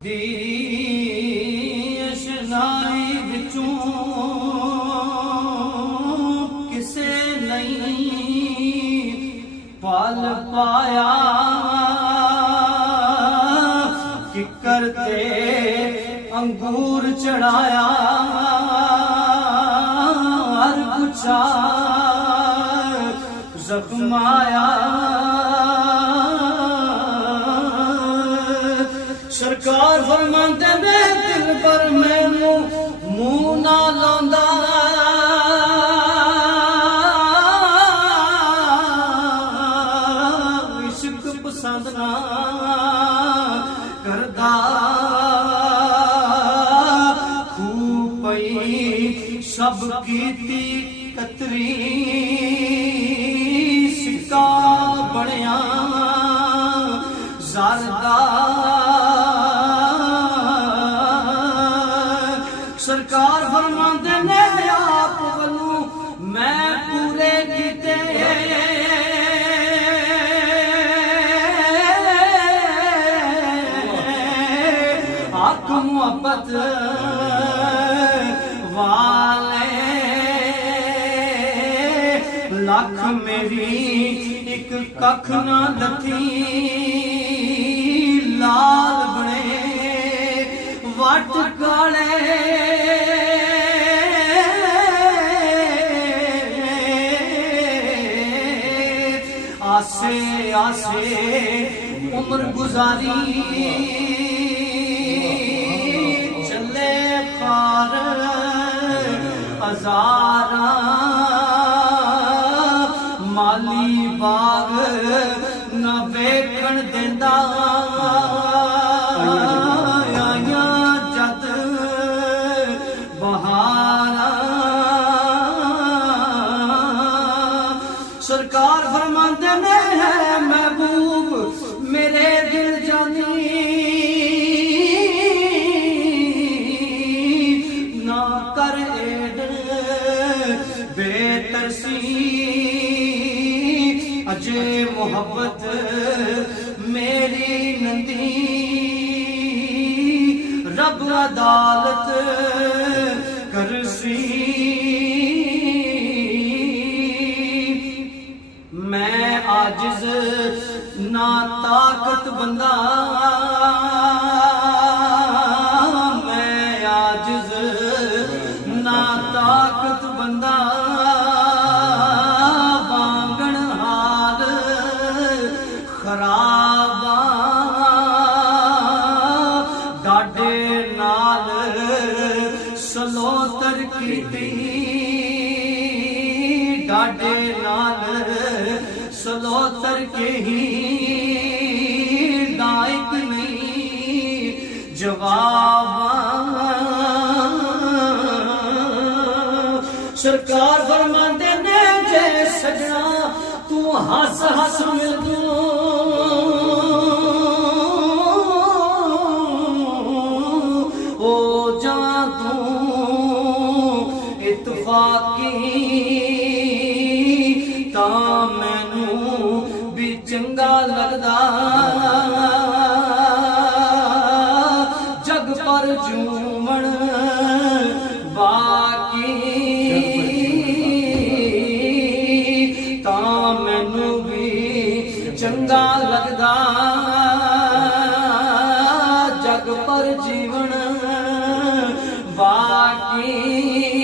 दी अशनाई विचों किसे नहीं पाल पाया कि करते अंगूर चढ़ाया हर गुच्छा जख्माया। सरकार फरमाते ने दिल पर मैनू मुंह ना लांदा इश्क पसंद ना करदा खूब पई सब कीती कतरी सिक्का बनिया ज़रदा। सरकार फरमाते ने आप वलू मैं पूरे कीते हक मुहब्बत वाले लख मेरी एक कख ना लथी लाल बने वट काले आसे आसे उम्र गुजारी चले पार हजारा माली बाग न वेखण देंदा आया जद बहारा। सरकार फरमाते ने है महबूब मेरे दिल जानी ना कर एड बेतरसी अजे मोहब्बत मेरी नंदी रब अदालत करसी। मैं आजिज ना ताकत बंदा मैं आजिज ना ताकत बंदा बांगण हाल खराबा डाडे नाल सलोतर कीती डाडे नाल सलोतर के ही दायक नहीं जवाब। सरकार फरमाते ने जय सजना तू हंस हंस मिल दू ओ जा तू इतफाकी ता मैनू भी चंगा लगदा जग पर जूमण बाकी ता मैनू भी चंगा लगदा जग पर जीवन बाकी।